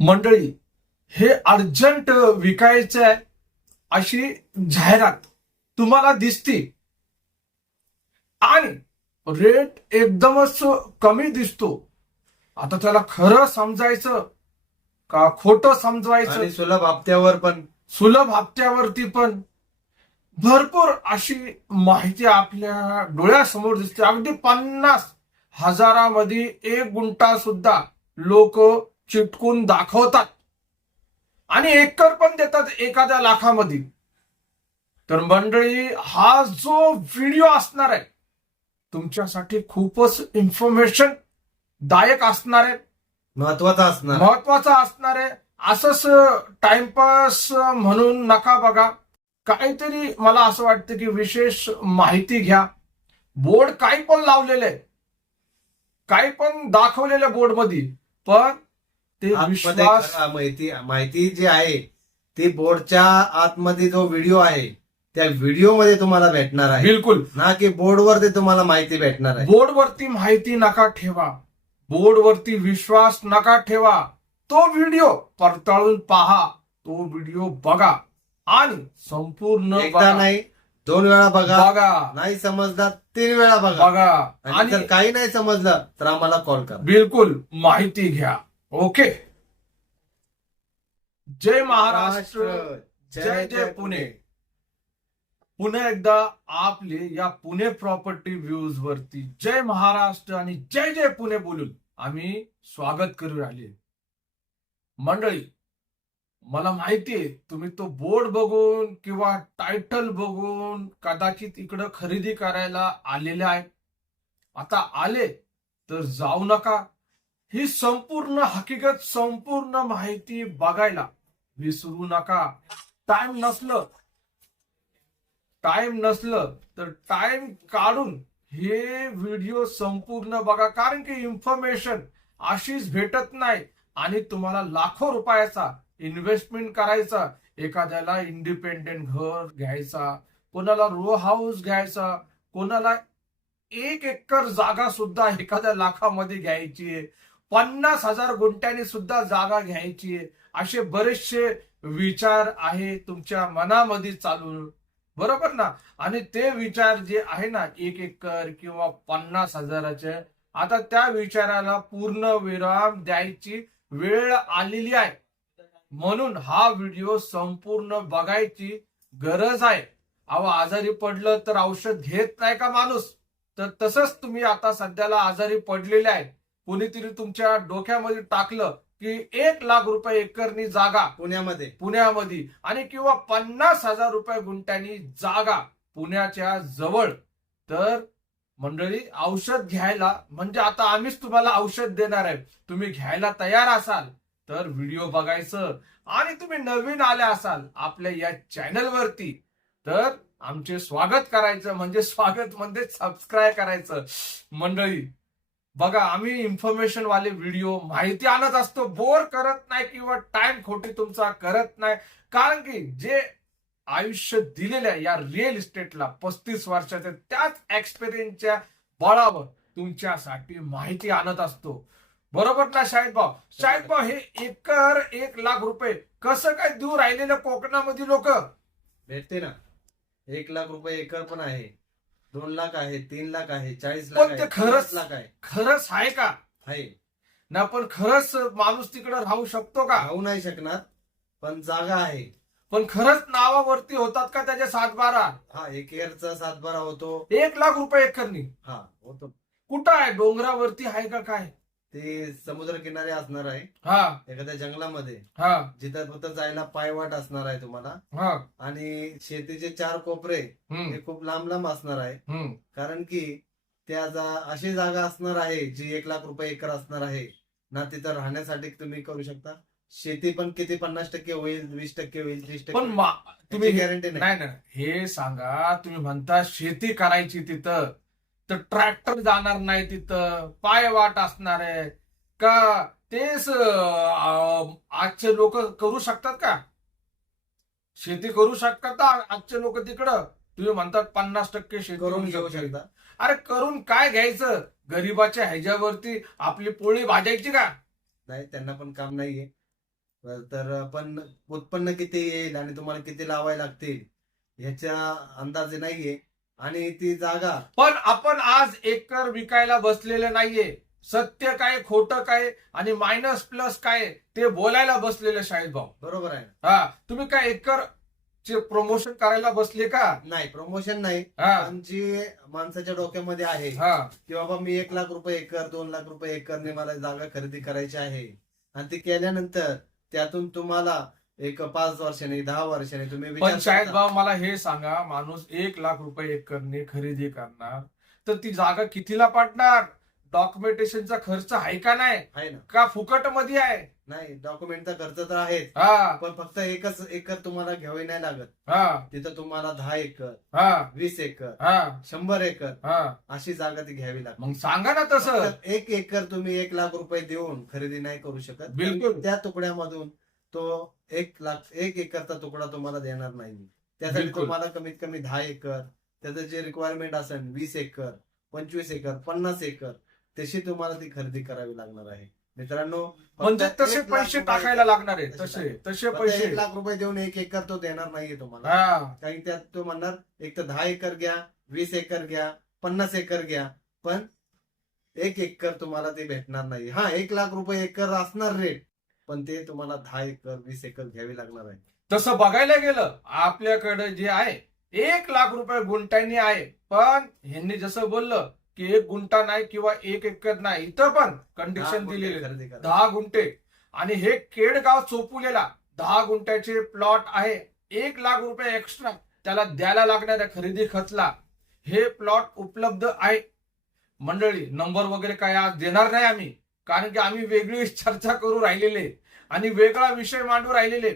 मंडळी हे अर्जंट विकायचं आहे अशी जाहिरात तुम्हाला दिसते. आणि रेट एकदमच कमी दिसतो. आता त्याला खरं समजायचं का खोटं समजवायचं सुलभ हप्त्यावर पण. सुलभ हप्त्यावरती पण. भरपूर अशी माहिती आपल्या डोळ्यासमोर दिसते. अगदी पन्नास हजारामध्ये एक गुंठा सुद्धा लोक चिटकून दाखवतात. आणि एकर पण देतात एखाद्या लाखामध्ये. तर मंडळी हा जो व्हिडिओ असणार आहे तुमच्यासाठी खूपच इन्फॉर्मेशन दायक असणार आहे. महत्त्वाचा असणार. महत्वाचं असणार आहे. असंच टाइमपास म्हणून नका बघा. काहीतरी मला असं वाटतं की विशेष माहिती घ्या. बोर्ड काही पण लावलेले आहे. काही पण दाखवलेले बोर्डमध्ये पण ते आतमध्ये विश्वास खरा माहिती माहिती जी आहे ती बोर्डच्या आतमध्ये जो व्हिडिओ आहे त्या व्हिडिओमध्ये तुम्हाला भेटणार आहे. बिलकुल. ना की बोर्डवर ते तुम्हाला माहिती भेटणार आहे. बोर्डवरती माहिती नका ठेवा. बोर्डवरती विश्वास नका ठेवा. तो व्हिडिओ पडताळून पहा. तो व्हिडिओ बघा आणि संपूर्ण एकदा बघा. नाही दोन वेळा बघा. बघा. नाही समजला तीन वेळा बघा. बघा. आणि जर आणि काही नाही समजलं तर आम्हाला कॉल करा. बिलकुल माहिती घ्या. ओके. जय महाराष्ट्र जय जय पुणे. पुन्हा एकदा आपले या पुणे प्रॉपर्टी व्ह्यूज वरती जय महाराष्ट्र आणि जय जय पुणे बोलून आम्ही स्वागत करू राहिले. मंडळी मला माहितीये तुम्ही तो बोर्ड बघून किंवा टायटल बघून कदाचित इकडं खरेदी करायला आलेले आहे. आता आले तर जाऊ नका. ही संपूर्ण हकीकत संपूर्ण माहिती बघायला विसरू नका. टाइम नसलं टाइम नसलं तर टाइम काढून हे व्हिडिओ संपूर्ण बघा. कारण की इन्फॉर्मेशन अशीच भेटत नाही आणि तुम्हाला लाखो रुपयाचा इन्व्हेस्टमेंट करायचा एखाद्याला इंडिपेंडेंट घर घ्यायचा कोणाला रो हाऊस घ्यायचा कोणाला एक एकर जागा सुद्धा एखाद्या लाखामध्ये घ्यायची आहे. पन्नास हजार गुंठ्याने सुद्धा जागा घ्यायची असे बरेचसे विचार आहे तुमच्या मनामध्ये चालू बरोबर ना? आणि ते विचार जे आहे ना एक एकर किंवा पन्नास हजाराचे आता त्या विचाराला पूर्ण विराम द्यायची वेळ आलेली आहे. म्हणून हा व्हिडिओ संपूर्ण बघायची गरज आहे. अहो आजारी पडलं तर औषध घेत नाही का माणूस? तर तसंच तुम्ही आता सध्याला आजारी पडलेले आहे कोणीतरी तुमच्या डोक्यामध्ये टाकलं की एक लाख रुपये एकरनी जागा पुण्यामध्ये. पुण्यामध्ये आणि किंवा पन्नास हजार रुपये गुंठ्यानी जागा पुण्याच्या जवळ. तर मंडळी औषध घ्यायला म्हणजे आता आम्हीच तुम्हाला औषध देणार आहे. तुम्ही घ्यायला तयार असाल तर व्हिडिओ बघायचं. आणि तुम्ही नवीन आले असाल आपल्या या चॅनल वरती तर आमचे स्वागत करायचं म्हणजे स्वागत म्हणजे सबस्क्राईब करायचं. मंडळी बघा आम्ही इन्फॉर्मेशन वाले व्हिडिओ माहिती आणत असतो. बोर करत नाही किंवा टाइम खोटी तुमचा करत नाही. कारण की जे आयुष्य दिलेल्या या रिअल इस्टेटला पस्तीस वर्षाच्या त्याच एक्सपिरियन्सच्या बळावर तुमच्यासाठी माहिती आणत असतो. बरोबर ना शाहिद भाऊ? शाहिद भाऊ हे एकर एक लाख रुपये कसं काय देऊ राहिलेलं कोकणामध्ये लोक? भेटते ना. एक लाख रुपये एकर पण आहे. दोन लाख आहे तीन लाख आहे चाळीस पण लाख ते आहे खरंच- लाख आहे. खरंच आहे का? आहे. ना पण खरंच माणूस तिकडे राहू शकतो का? राहू नाही शकणार पण जागा आहे. पण खरंच नावावरती होतात का त्याचे सात बारा हा एक एकरचा सातबारा होतो. एक लाख रुपये एकरनी. हा होतो. कुठं आहे? डोंगरावरती आहे का काय? ते समुद्र किनारे असणार आहे. हा. एखाद्या जंगलामध्ये. हा. जिथं फक्त जायला पायवाट असणार आहे तुम्हाला. हा. आणि शेतीचे चार कोपरे हम्म, हे खूप लांब लांब असणार आहे. हम्म. कारण की त्या जा अशी जागा असणार आहे जी एक लाख रुपये एकर असणार आहे. ना तिथं राहण्यासाठी तुम्ही करू शकता. शेती पण किती पन्नास टक्के होईल वीस टक्के होईल तीस पण टक्के मा- तुम्ही गॅरंटी नाही. नाही नाही. हे सांगा तुम्ही म्हणता शेती करायची तिथं. तर ट्रॅक्टर जाणार नाही तिथं. पाय वाट असणार आहे. का तेच आजचे लोक करू शकतात का? शेती करू शकतात का आजचे लोक तिकडं. तुम्ही म्हणतात पन्नास टक्के शेती करून घेऊ शकते. अरे करून काय घ्यायचं? गरीबाच्या ह्याच्यावरती आपली पोळी भाजायची का? नाही त्यांना पण काम नाहीये. तर पण उत्पन्न किती येईल आणि तुम्हाला किती लावायला लागतील ह्याच्या अंदाजे नाहीये. आणि ती जागा. पण आपण आज एकर विकायला बसलेले नाहीये. सत्य काय खोटं काय आणि मायनस प्लस काय ते बोलायला बसलेले शाहीद भाऊ. बरोबर आहे ना. हा तुम्ही काय एकर चे प्रमोशन करायला बसले का? नाही प्रमोशन नाही. हा. जी माणसाच्या डोक्यामध्ये आहे हा. की बाबा मी एक लाख रुपये एकर दोन लाख रुपये एकरने मला जागा खरेदी करायची आहे. आणि ती केल्यानंतर त्यातून तुम्हाला एक पाच वर्षांनी दहा वर्षांनी तुम्ही विचार करता. भाऊ मला हे सांगा माणूस एक लाख रुपये एकरने खरेदी करणार तर ती जागा कितीला पडणार? डॉक्युमेंटेशनचा खर्च आहे का नाही? आहे ना. का फुकटमध्ये आहे? नाही डॉक्युमेंटचा खर्च तर आहेच. हा. पण फक्त एकच एकर तुम्हाला घ्यावी नाही लागत. हा. तिथं तुम्हाला दहा एकर हा. वीस एकर हा. शंभर एकर हा. अशी जागा ती घ्यावी लागते. मग सांगा ना तसं. फक्त एक एकर तुम्ही एक लाख रुपये देऊन खरेदी नाही करू शकत. बिलकुल. त्या तुकड्यामधून तो एक लाख एक एकरचा तुकडा तुम्हाला देणार नाही त्यासाठी बिलकुल. तुम्हाला कमीत कमी दहा एकर त्याचं जे रिक्वायरमेंट असेल वीस एकर पंचवीस एकर पन्नास एकर तशी तुम्हाला ती खरेदी करावी लागणार आहे. मित्रांनो फक्त म्हणजे तसे एक लाख पैसे रुपये- टाकायला लागणार आहे. तसे तसे तसे फक्त पैसे. एक लाख रुपये देऊन एक एकर तो देणार नाहीये तुम्हाला. हा. कारण त्यात तो म्हणणार एक तर दहा एकर घ्या वीस एकर घ्या पन्नास एकर घ्या पण एक एकर तुम्हाला ते भेटणार नाही हा एक लाख रुपये एकर असणार रेट पण ते तुम्हाला दहा एकर वीस एकर घ्यावी लागणार आहे. तसं बघायला गेलं आपल्याकडे जे आहे एक लाख रुपये गुंठ्यांनी आहे. पण ह्यांनी जसं बोललं की एक गुंठा नाही किंवा एक एकर नाही इथं पण दहा कंडिशन गुंठे दिलेली खरेदी करा दहा गुंठे. आणि हे केडगाव चोपुलेला दहा गुंठ्याचे प्लॉट आहे. एक लाख रुपये एक्स्ट्रा त्याला द्यायला लागणाऱ्या खरेदी खर्चला. हे प्लॉट उपलब्ध आहे. मंडळी नंबर वगैरे काय आज देणार नाही आम्ही. कारण की आम्ही वेगळी चर्चा करू राहिलेले. आणि वेगळा विषय मांडू राहिलेले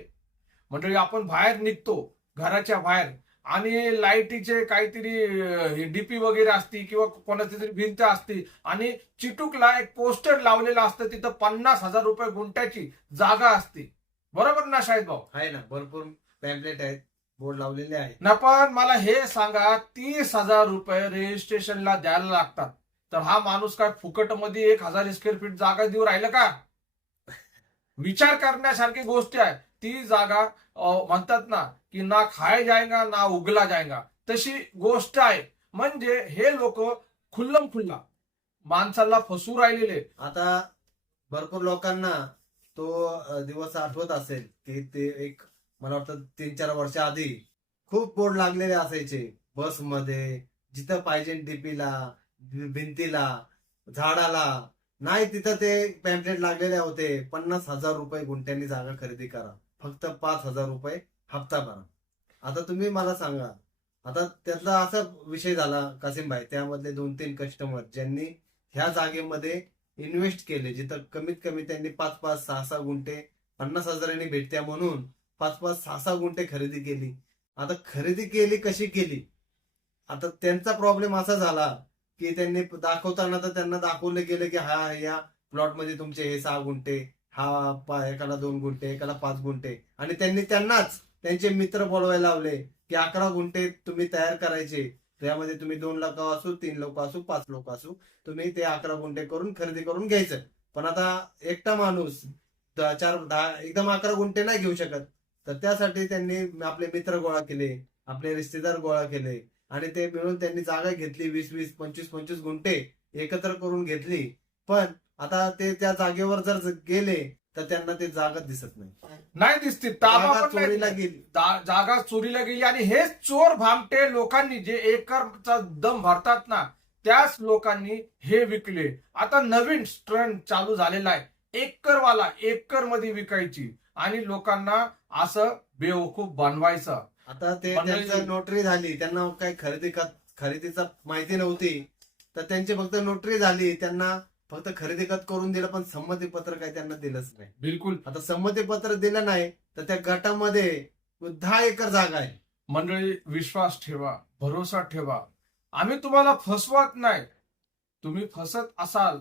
मंडळी आपण बाहेर निघतो घराच्या बाहेर. आणि लाईटीचे काहीतरी डीपी वगैरे असती किंवा कोणाची तरी भिंत असती आणि चिटूकला एक पोस्टर लावलेलं असतं तिथं पन्नास हजार रुपये गुंठ्याची जागा असते. बरोबर ना शाहीद भाऊ? आहे ना भरपूर पॅम्पलेट आहेत बोर्ड लावलेले आहेत. ना पण मला हे सांगा तीस हजार रुपये रजिस्ट्रेशनला द्यायला लागतात. तर हा माणूस काय फुकटमध्ये एक हजार स्क्वेअर फीट जागा देऊ राहिलं का? विचार करण्यासारखी गोष्ट आहे. ती जागा म्हणतात ना की ना खाय जायगा ना उगला जायगा. तशी गोष्ट आहे. म्हणजे हे लोक खुल्लम खुल्ला माणसाला फसू राहिलेले. आता भरपूर लोकांना तो दिवस आठवत असेल की ते एक मला वाटतं तीन चार वर्ष आधी खूप बोर्ड लागलेले असायचे. बसमध्ये जिथं पाहिजे डीपीला भिंतीला झाडाला नाही तिथं ते पॅम्पलेट लागलेले होते. पन्नास हजार रुपये गुंठ्यांनी जागा खरेदी करा. फक्त पाच हजार रुपये हप्ता भरा. आता तुम्ही मला सांगा. आता त्यातला असा विषय झाला कासिम भाई त्यामधले दोन तीन कस्टमर ज्यांनी ह्या जागेमध्ये इन्व्हेस्ट केले जिथं कमीत कमी त्यांनी पाच पाच सहा सहा गुंठे पन्नास हजारांनी भेटत्या म्हणून पाच पाच सहा सहा गुंठे खरेदी केली. आता खरेदी केली कशी केली? आता त्यांचा प्रॉब्लेम असा झाला की त्यांनी दाखवताना तर त्यांना दाखवलं गेलं की हा या प्लॉटमध्ये तुमचे हे सहा गुंठे हा एकाला दोन गुंठे एकाला पाच गुंठे. आणि त्यांनी त्यांनाच त्यांचे मित्र बोलवायला लावले की अकरा गुंठे तुम्ही तयार करायचे. त्यामध्ये तुम्ही दोन लोक असू तीन लोक असू पाच लोक असू तुम्ही ते अकरा गुंठे करून खरेदी करून घ्यायचं. पण आता एकटा माणूस चार दहा एकदम अकरा गुंठे नाही घेऊ शकत. तर त्यासाठी त्यांनी आपले मित्र गोळा केले आपले रिश्तेदार गोळा केले. आणि ते मिळून त्यांनी जागा घेतली वीस वीस पंचवीस पंचवीस गुंठे एकत्र करून घेतली. पण आता ते त्या जागेवर जर गेले तर त्यांना ते जागा दिसत नाही. नाही दिसते. ताबा जागा चोरीला गेली. जागा चोरीला गेली आणि हेच चोर भामटे लोकांनी जे एकरचा दम भरतात ना त्याच लोकांनी हे विकले. आता नवीन ट्रेंड चालू झालेला आहे. एकरवाला एकरमध्ये विकायची. आणि लोकांना असं बेवकूफ बनवायचं. आता ते मंडळी- त्यांचं नोटरी झाली त्यांना काही खरेदी खरेदीचा माहिती नव्हती. तर त्यांची फक्त नोटरी झाली त्यांना फक्त खरेदी खत करून दिलं पण संमती पत्र काही त्यांना दिलंच नाही. बिलकुल. आता संमती पत्र दिलं नाही तर त्या गटामध्ये दहा एकर जागा आहे. मंडळी विश्वास ठेवा भरोसा ठेवा. आम्ही तुम्हाला फसवत नाही. तुम्ही फसत असाल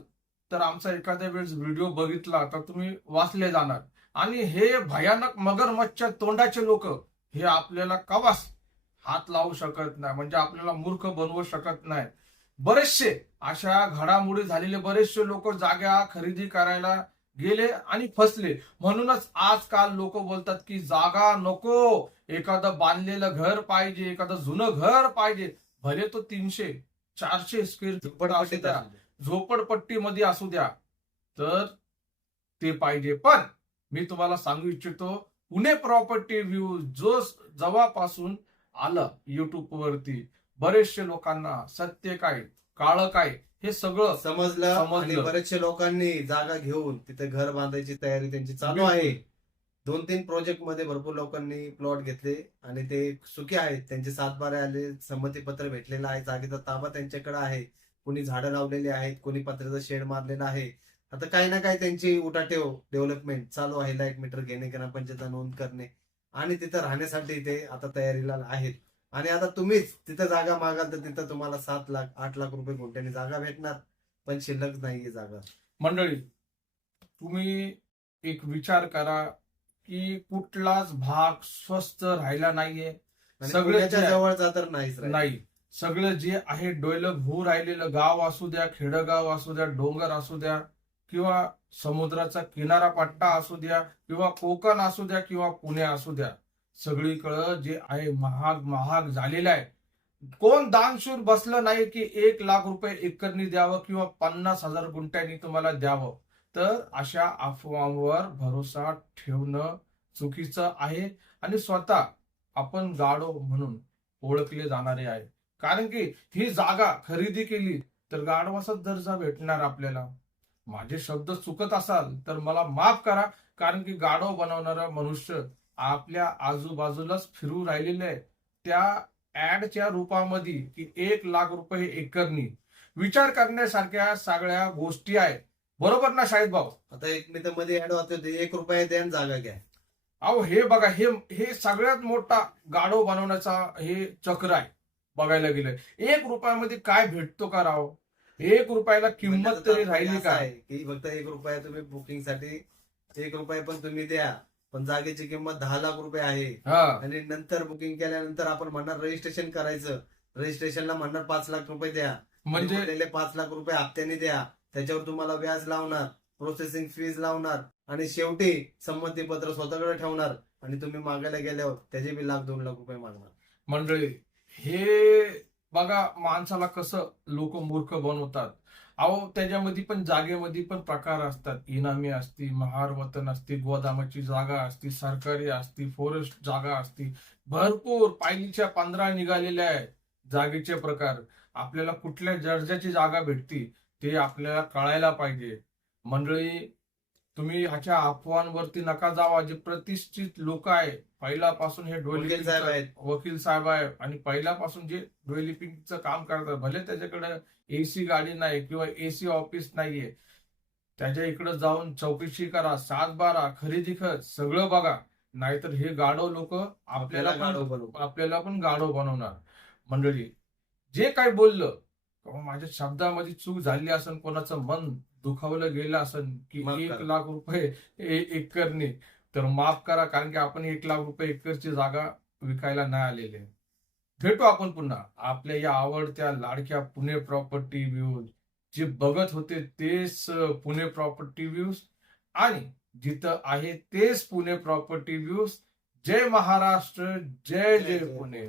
तर आमचा एखाद्या वेळेस व्हिडिओ बघितला तर तुम्ही वाचले जाणार. आणि हे भयानक मगरमच्छ तोंडाचे लोक हे आपल्याला कवास हात लावू शकत नाही म्हणजे आपल्याला मूर्ख बनवू शकत नाही. बरेचसे अशा घडामोडी झालेले बरेचसे लोक जागा खरेदी करायला गेले आणि फसले. म्हणूनच आजकाल लोक बोलतात की जागा नको एखादं बांधलेलं घर पाहिजे एखादं जुनं घर पाहिजे. भले तो तीनशे चारशे स्क्वेअर असू द्या दे. झोपडपट्टीमध्ये असू द्या तर ते पाहिजे. पण मी तुम्हाला सांगू इच्छितो पुणे प्रॉपर्टी व्ह्यू जो जेव्हापासून आलं युट्यूब वरती बरेचशे लोकांना सत्य काय काळ काय हे सगळं समजलं आणि समजलं. बरेचशे लोकांनी जागा घेऊन तिथे घर बांधायची तयारी त्यांची चालू आहे. दोन तीन प्रोजेक्टमध्ये भरपूर लोकांनी प्लॉट घेतले आणि ते सुखी आहेत. त्यांचे सातबारे आले संमतीपत्र भेटलेलं आहे जागेचा ताबा त्यांच्याकडे आहे. कोणी झाडं लावलेली आहेत कोणी पत्र्याचं शेड मारलेलं आहे. आता काही ना काही त्यांची उठाठेव डेव्हलपमेंट चालू आहे. लाइट मीटर घेणे ग्रामपंचायत नोंद करणे आणि तिथं राहण्यासाठी ते आता तयारीला आहेत. आणि आता तुम्हीच तिथं जागा मागाल तर तिथं तुम्हाला सात लाख आठ लाख रुपये गुंठ्याने जागा भेटणार. पण शिल्लक नाहीये जागा. मंडळी तुम्ही एक विचार करा की कुठलाच भाग स्वस्त राहिला नाहीये. आणि सगळे पुण्याच्या जे- जवळचा तर नाहीच. नाही. सगळं जे आहे डेव्हलप होऊ राहिलेलं गाव असू द्या खेडगाव असू द्या डोंगर असू द्या किंवा समुद्राचा किनारा पट्टा असू द्या किंवा कोकण असू द्या किंवा पुणे असू द्या सगळीकडं जे आहे महाग महाग झालेलं आहे. कोण दानशूर बसलं नाही की एक लाख रुपये एकरनी द्यावं किंवा पन्नास हजार गुंठ्यांनी तुम्हाला द्यावं. तर अशा अफवांवर भरोसा ठेवणं चुकीचं आहे आणि स्वतः आपण गाडो म्हणून ओळखले जाणारे आहे. कारण की ही जागा खरेदी केली तर गाढवाचाच दर्जा भेटणार आपल्याला. माझे शब्द चुकत असाल तर मला माफ करा कारण की गाढव बनवणारा मनुष्य आपल्या आजूबाजूलाच फिरू राहिलेले आहे त्या ऍडच्या रूपामध्ये की एक लाख रुपये एकरनी. विचार करण्यासारख्या सगळ्या गोष्टी आहेत. बरोबर ना शाहिद भाऊ? आता एक मी तर मध्ये ऍड होते एक रुपया द्या जागा घ्या. अहो हे बघा हे हे सगळ्यात मोठा गाडो बनवण्याचा हे चक्र आहे बघायला गेलं. एक रुपयामध्ये काय भेटतो का राव? एक रुपयाला किंमत तरी राहिली असं का? फक्त एक रुपया तुम्ही बुकिंगसाठी एक रुपया पण तुम्ही द्या पण जागेची किंमत दहा लाख रुपये आहे. हा. आणि नंतर बुकिंग केल्यानंतर आपण म्हणणार रजिस्ट्रेशन करायचं. रजिस्ट्रेशनला म्हणणार पाच लाख रुपये द्या. म्हणजे उरलेले पाच लाख रुपये हप्त्याने द्या. त्याच्यावर तुम्हाला व्याज लावणार प्रोसेसिंग फीज लावणार आणि शेवटी संमतीपत्र स्वतःकडे ठेवणार. आणि तुम्ही मागायला गेल्यावर त्याचे बी लाख दोन लाख रुपये मागणार. मंडळी हे बघा माणसाला कसं लोक मूर्ख बनवतात. अहो त्याच्यामध्ये पण जागेमध्ये पण प्रकार असतात. इनामी असती महार वतन असती गोदामाची जागा असती सरकारी असती फॉरेस्ट जागा असती. भरपूर पायलीच्या पंधरा निघालेल्या आहेत जागेचे प्रकार. आपल्याला कुठल्या दर्जाची जागा भेटती ते आपल्याला कळायला पाहिजे. मंडळी तुम्ही ह्याच्या अफवांवरती नका जावा. जे प्रतिष्ठित लोक आहे पहिल्यापासून हे वकील साहेब आहेत. वकील साहेब आहे आणि पहिल्यापासून जे डेव्हलपिंगचं काम करतात भले त्याच्याकडे एसी गाडी नाही किंवा एसी ऑफिस नाहीये त्याच्या इकडे जाऊन चौकशी करा सात बारा खरेदी खत सगळं बघा. नाहीतर हे गाडो लोक आपल्याला आपल्याला गाढव पण बनवू आपल्याला पण गाढव बनवणार. मंडळी जे काही बोललं माझ्या शब्दामध्ये चूक झाली असेल कोणाचं मन दुखावलं गेलं असेल की एक. लाख रुपये एकरने तर माफ करा कारण की आपण एक लाख रुपये एकरची जागा विकायला नाही आलेले. भेटू आपण पुन्हा. आपल्या या आवडत्या लाडक्या पुणे प्रॉपर्टी व्ह्यूज जे बघत होते तेच पुणे प्रॉपर्टी व्ह्यूज आणि जिथं आहे तेच पुणे प्रॉपर्टी व्ह्यूज जय महाराष्ट्र जय जय. पुणे.